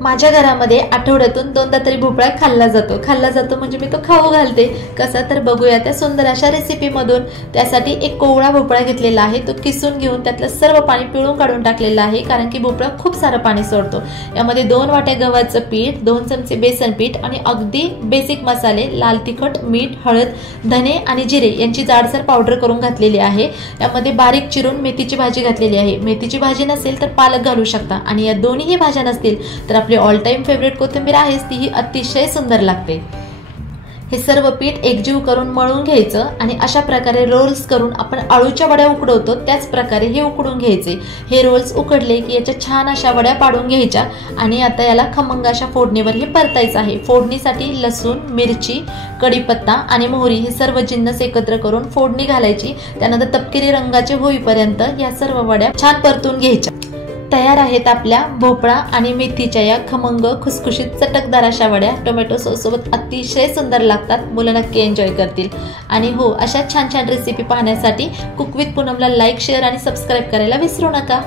माझ्या घरामध्ये आठवड्यातून 2दा तरी भोपळा खाल्ला जातो म्हणजे मी तो खाऊ घालते। कसा तर बघूया त्या सुंदर अशा रेसिपीमधून। त्यासाठी एक कोवळा भोपळा घेतलेला आहे, तो किसून घेऊन त्यातलं सर्व पाणी पिळून काढून टाकलेलं आहे, कारण की भोपळा खूप सारं पाणी सोडतो। यामध्ये 2 वाट्या गव्हाचं पीठ, 2 चमचे बेसन पीठ आणि अगदी बेसिक मसाले लाल तिखट, मीठ, हळद, धने आणि जिरे यांची जाडसर पावडर करून घातलेली आहे। यामध्ये बारीक चिरून मेथीची भाजी घातलेली आहे। मेथीची भाजी नसेल तर पालक घालू शकता आणि या दोन्हीही भाज्या नसतील तर आपली ऑल टाइम फेवरेट कोथिंबीर आहेच, तीही अतिशय सुंदर लागते। हे सर्व पीठ एकजीव करून मळून घ्यायचं आणि अशा प्रकारे रोल्स करून आपण आळूच्या वड्या उकडवतो त्याच प्रकारे हे उकडून घ्यायचे। हे रोल्स उकडले की याच्या छान अशा वड्या पाडून घ्यायच्या आणि आता याला खमंग अशा फोडणीवर हे परतायचं आहे। फोडणीसाठी लसूण, मिरची, कढीपत्ता आणि मोहरी हे सर्व जिन्नस एकत्र करून फोडणी घालायची। त्यानंतर तपकिरी रंगाचे होईपर्यंत या सर्व वड्या छान परतून घ्यायच्या। तयार आहेत आपल्या भोपळा आणि मेथीच्या या खमंग खुसखुशीत चटकदार अशा वड्या। टोमॅटो सॉस सोबत अतिशय सुंदर लागतात, मुलं नक्की एन्जॉय करतील। आणि हो, अशा छान छान रेसिपी पाहण्यासाठी कुक विथ पूनमला लाईक, शेअर आणि सबस्क्राईब करायला विसरू नका।